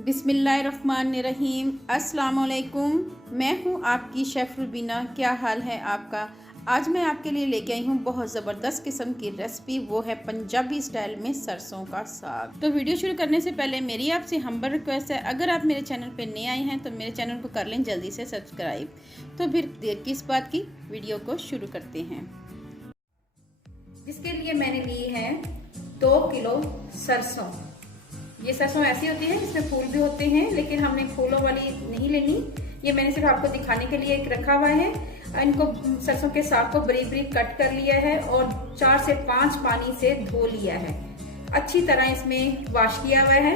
बिस्मिल्लाहिर्रहमानिर्रहीम। अस्सलाम वालेकुम। मैं हूं आपकी शेफ़ रुबीना। क्या हाल है आपका? आज मैं आपके लिए लेके आई हूं बहुत ज़बरदस्त किस्म की रेसिपी। वो है पंजाबी स्टाइल में सरसों का साग। तो वीडियो शुरू करने से पहले मेरी आपसे हम्बल रिक्वेस्ट है, अगर आप मेरे चैनल पे नए आए हैं तो मेरे चैनल को कर लें जल्दी से सब्सक्राइब। तो फिर देर किस बात की, वीडियो को शुरू करते हैं। इसके लिए मैंने ली है 2 किलो सरसों। ये सरसों ऐसी होती है इसमें फूल भी होते हैं, लेकिन हमने फूलों वाली नहीं लेनी। ये मैंने सिर्फ आपको दिखाने के लिए एक रखा हुआ है। इनको सरसों के साग को बारीक बारीक कट कर लिया है और 4 से 5 पानी से धो लिया है। अच्छी तरह इसमें वॉश किया हुआ है।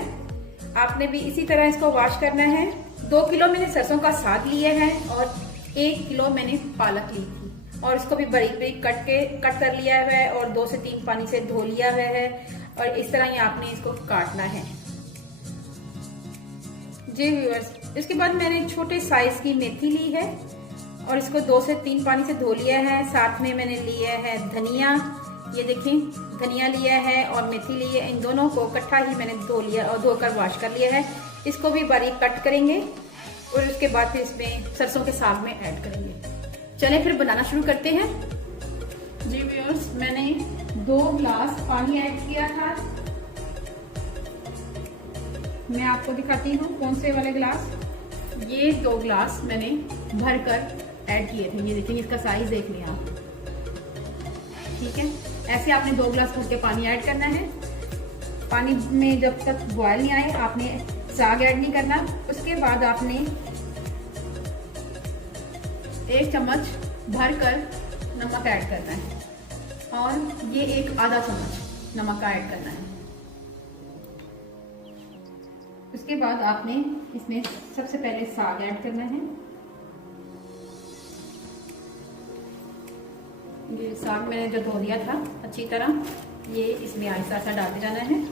आपने भी इसी तरह इसको वॉश करना है। 2 किलो मैंने सरसों का साग लिया है और 1 किलो मैंने पालक ली थी और इसको भी बारीक बारीक कट कर लिया हुआ है और 2 से 3 पानी से धो लिया हुआ है। और इस तरह ही आपने इसको काटना है जी व्यूअर्स। इसके बाद मैंने छोटे साइज की मेथी ली है और इसको 2 से 3 पानी से धो लिया है। साथ में मैंने लिया है धनिया, ये देखें धनिया लिया है और मेथी ली है। इन दोनों को इकट्ठा ही मैंने धो लिया और धोकर वॉश कर लिया है। इसको भी बारीक कट करेंगे और उसके बाद फिर इसमें सरसों के साग में ऐड करेंगे। चलें फिर बनाना शुरू करते हैं जी व्यूअर्स। मैंने 2 गिलास पानी ऐड किया था। मैं आपको दिखाती हूँ कौन से वाले गिलास। ये 2 गिलास मैंने भरकर ऐड किए थे। ये देखिए इसका साइज देख लिया आप, ठीक है। ऐसे आपने 2 गिलास भर के पानी ऐड करना है। पानी में जब तक बॉयल नहीं आए आपने साग ऐड नहीं करना। उसके बाद आपने 1 चम्मच भरकर नमक ऐड करना है और ये एक आधा चम्मच नमक का ऐड करना है। उसके बाद आपने इसमें सबसे पहले साग ऐड करना है। ये साग मैंने जो धो लिया था अच्छी तरह, ये इसमें आहिस्ता आहिस्ता डालते जाना है।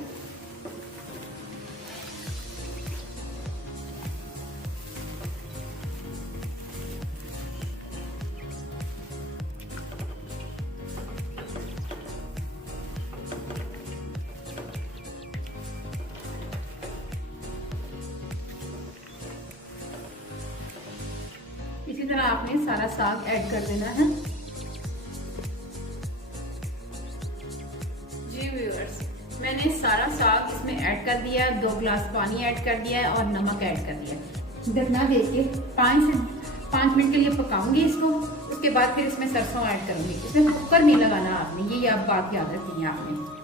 इसी तरह आपने सारा साग ऐड कर देना है जी व्यूअर्स। मैंने सारा साग इसमें ऐड कर दिया, 2 गिलास पानी ऐड कर दिया और नमक ऐड कर दिया। ढकना दे के 5 मिनट के लिए पकाऊंगी इसको। उसके बाद फिर इसमें सरसों ऐड करूंगी। इसमें कुकर नहीं लगाना आपने, ये आप बात याद रखनी है आपने।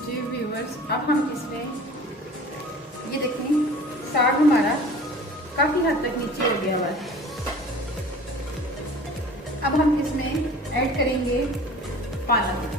जी व्यूअर्स, अब हम इसमें ये देखें साग हमारा काफी हद तक नीचे हो गया हुआ है। अब हम इसमें ऐड करेंगे पालक।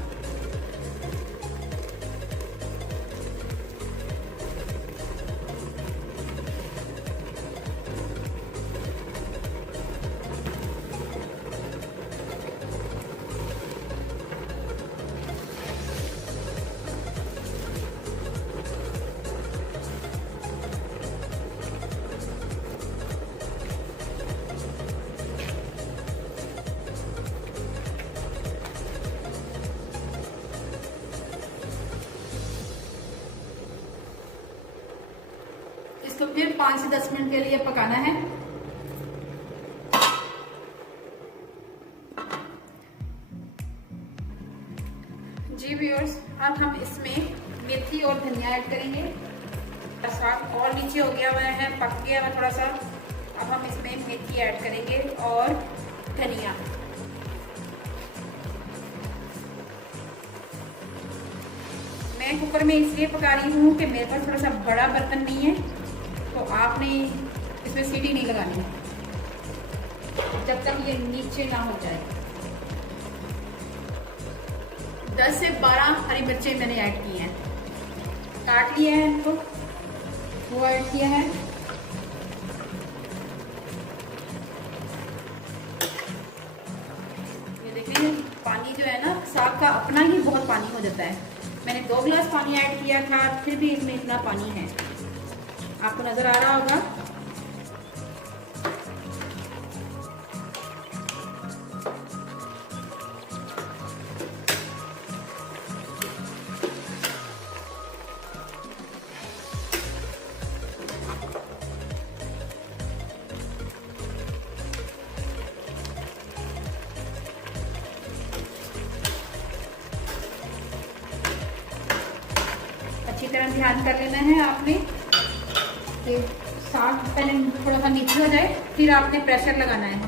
इसको फिर 5 से 10 मिनट के लिए पकाना है। जी व्यूअर्स, अब हम इसमें मेथी और धनिया ऐड करेंगे। साग और नीचे हो गया हुआ है, पक गया हुआ थोड़ा सा। अब हम इसमें मेथी ऐड करेंगे और धनिया। मैं कुकर में इसलिए पका रही हूँ कि मेरे पास थोड़ा सा बड़ा बर्तन नहीं है, तो आपने इसमें सीटी नहीं लगानी जब तक ये नीचे ना हो जाए। 10 से 12 हरी मिर्चें मैंने ऐड की हैं, काट लिए हैं इनको, वो ऐड किया है। ये देखिए पानी जो है ना साग का अपना ही बहुत पानी हो जाता है। मैंने 2 गिलास पानी ऐड किया था, फिर भी इसमें इतना पानी है, आपको नजर आ रहा होगा। ध्यान कर लेना है आपने कि साग पहले थोड़ा सा नीचे हो जाए, फिर आपने प्रेशर लगाना है।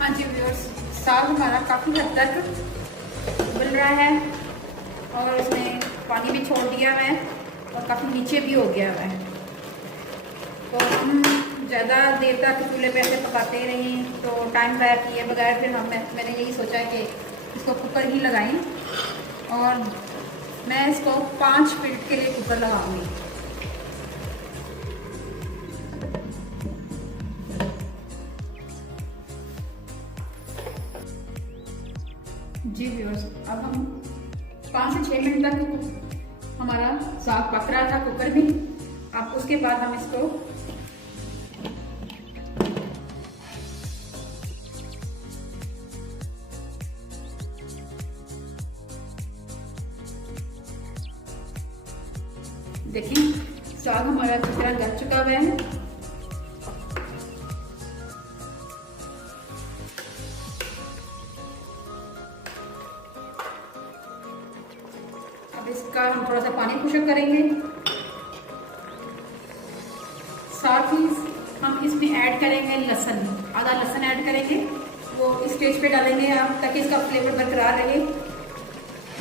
हाँ जी व्यूअर्स, साग हमारा काफ़ी हद तक उबल रहा है और उसने पानी भी छोड़ दिया है और काफ़ी नीचे भी हो गया है। तो हम ज़्यादा देर तक चूल्हे पे ऐसे पकाते रहें तो टाइम ज़ाया किए बगैर फिर मैंने यही सोचा कि इसको कुकर ही लगाएं और मैं इसको 5 मिनट के लिए कुकर लगाऊंगी। जी व्यूअर्स, अब हम 5 से 6 मिनट तक हमारा साग पक रहा था कुकर में। अब उसके बाद हम इसको देखिए, साग हमारा अच्छी तरह गल चुका हुआ है। अब इसका हम थोड़ा सा पानी खुशक करेंगे। साथ ही हम इसमें ऐड करेंगे लहसुन, आधा लहसुन ऐड करेंगे। वो इस स्टेज पे डालेंगे आप ताकि इसका फ्लेवर बरकरार रहे।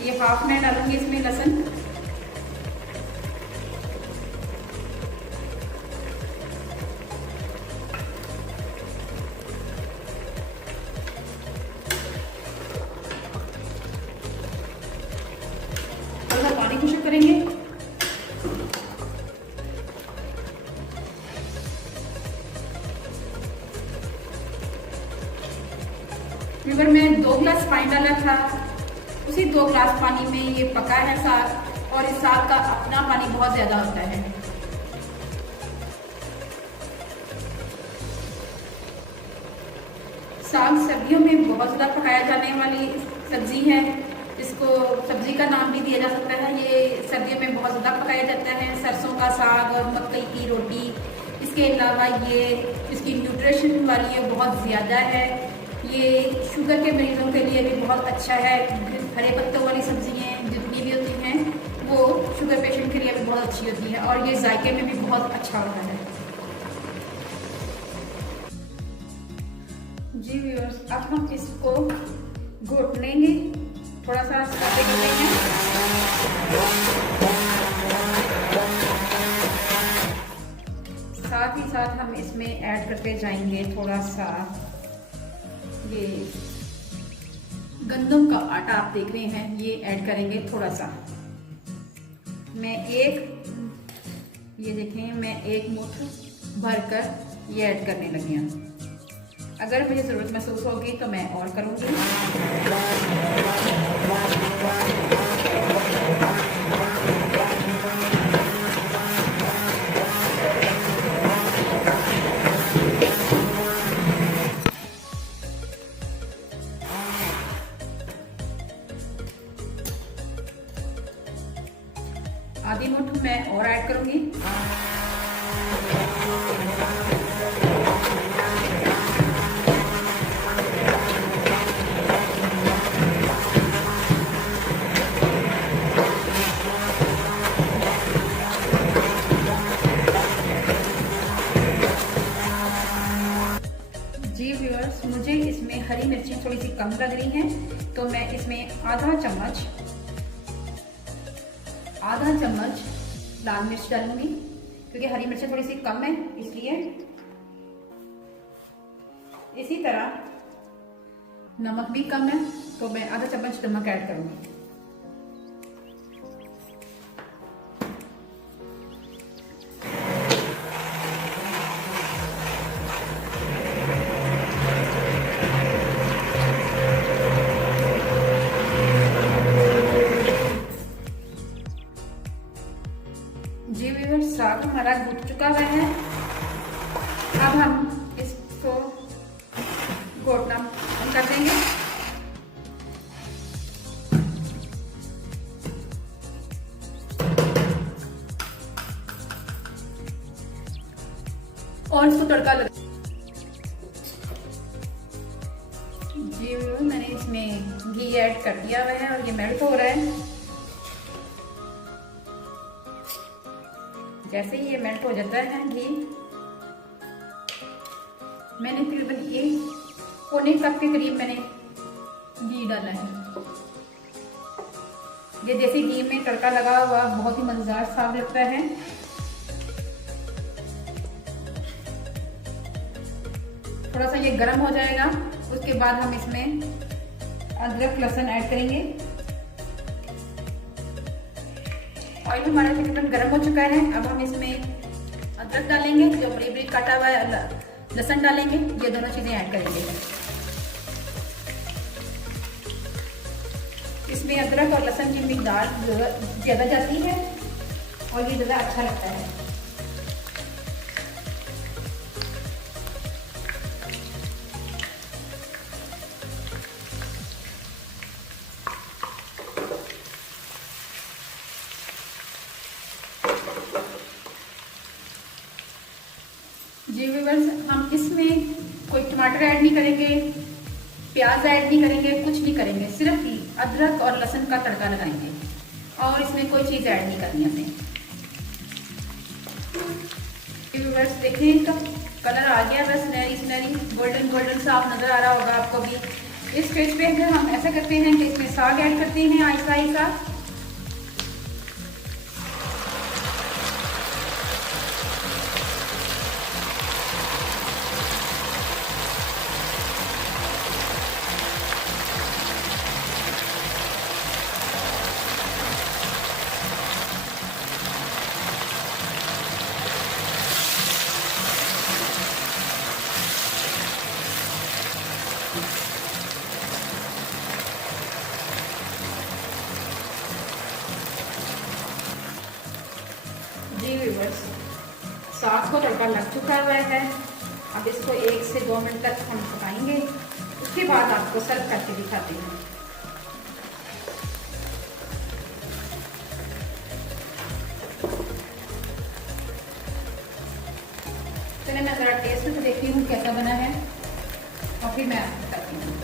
ये हाफ मैं डालूंगी इसमें लहसुन। थोड़ा सा पानी खुशक करेंगे। अगर मैं 2 गिलास पानी डाला था, उसी 2 गिलास पानी में ये पका है साग, और इस साग का अपना पानी बहुत ज्यादा होता है। साग सर्दियों में बहुत ज्यादा पकाया जाने वाली सब्जी है। इसको सब्जी का नाम भी दिया जा सकता है। ये सर्दियों में बहुत ज्यादा पकाया जाता है। सरसों का साग और मकई की रोटी। इसके अलावा ये इसकी न्यूट्रिशन वाली है बहुत ज्यादा है। ये शुगर के मरीजों के लिए भी बहुत अच्छा है। हरे पत्तों वाली सब्जियां जितनी भी होती हैं वो शुगर पेशेंट के लिए भी बहुत अच्छी होती है और ये जायके में भी बहुत अच्छा होता है। जी व्यूअर्स, अब हम इसको घोट लेंगे, थोड़ा सा सौते कर लेंगे। साथ ही साथ हम इसमें ऐड करते जाएंगे थोड़ा सा ये गंदम का आटा, आप देख रहे हैं, ये ऐड करेंगे थोड़ा सा। ये देखें, मैं 1 मुट्ठी भरकर ये ऐड करने लगी हूँ। अगर मुझे ज़रूरत महसूस होगी तो मैं और करूँगी। आधी मुट्ठी मैं और ऐड करूँगी। जी व्यूअर्स, मुझे इसमें हरी मिर्ची थोड़ी सी कम लग रही हैं, तो मैं इसमें आधा चम्मच लाल मिर्च डालूंगी, क्योंकि हरी मिर्ची थोड़ी सी कम है इसलिए। इसी तरह नमक भी कम है तो मैं आधा चम्मच नमक ऐड करूंगी। जी व्यूअर्स, साग हमारा घुट चुका हुआ है। अब हम इसको घोटना कर देंगे। उसको तड़का लगा। जी मैंने इसमें घी ऐड कर दिया हुआ है और ये मेल्ट हो रहा है। जैसे ही ये मेल्ट हो जाता है घी, मैंने तकरीबन 1 पौने कप के करीब मैंने घी डाला है। ये जैसे घी में तड़का लगा हुआ बहुत ही मजेदार साग लगता है। थोड़ा सा ये गर्म हो जाएगा, उसके बाद हम इसमें अदरक लहसुन ऐड करेंगे। ऑयल हमारा तकरीबन गर्म हो चुका है। अब हम इसमें अदरक डालेंगे, जो बरीक बरीक काटा हुआ है, लहसुन डालेंगे। ये दोनों चीजें ऐड करेंगे। इसमें अदरक और लहसुन की मिकदार ज़्यादा जाती है और ये ज़्यादा अच्छा लगता है। जी व्यूअर्स, हम इसमें कोई टमाटर ऐड नहीं करेंगे, प्याज ऐड नहीं करेंगे, कुछ नहीं करेंगे, सिर्फ अदरक और लहसुन का तड़का लगाएंगे और इसमें कोई चीज़ ऐड नहीं करनी हमें। व्यूअर्स देखिए, इसका कलर आ गया, बस सुनहरी गोल्डन गोल्डन सा आप नजर आ रहा होगा आपको भी। इस स्टेज पे अगर हम ऐसा करते हैं कि इसमें साग ऐड करते हैं आहिस्ता आहिस्ता। जी व्यूअर्स, साग को तड़का लग चुका हुआ है। अब इसको 1 से 2 मिनट तक हम पकाएंगे, उसके बाद आपको सर्व करके दिखाते हैं। चलिए मैं ज़रा टेस्ट तो देखती हूँ कैसा बना है और फिर मैं आपको बताती हूँ।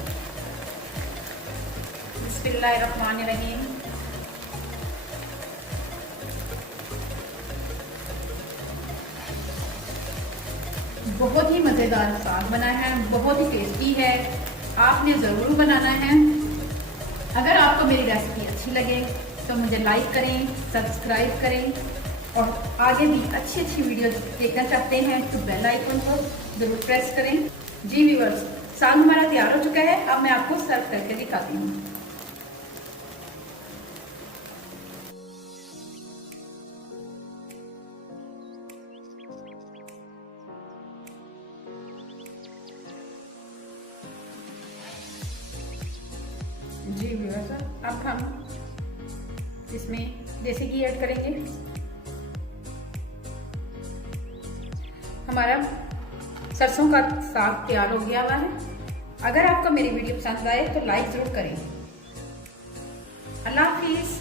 बिस्मिल्लाहिर्रहमानिर्रहीम। बहुत ही मज़ेदार साग बना है, बहुत ही टेस्टी है, आपने ज़रूर बनाना है। अगर आपको मेरी रेसिपी अच्छी लगे तो मुझे लाइक करें, सब्सक्राइब करें और आगे भी अच्छी अच्छी वीडियो देखना चाहते हैं तो बेल आइकन को ज़रूर प्रेस करें। जी व्यूअर्स, साग हमारा तैयार हो चुका है। अब मैं आपको सर्व करके दिखाती हूँ। जी व्यूअर्स, अब हम इसमें देसी घी ऐड करेंगे। हमारा सरसों का साग तैयार हो गया हुआ है। अगर आपको मेरी वीडियो पसंद आए तो लाइक जरूर करें। अल्लाह हाफिज।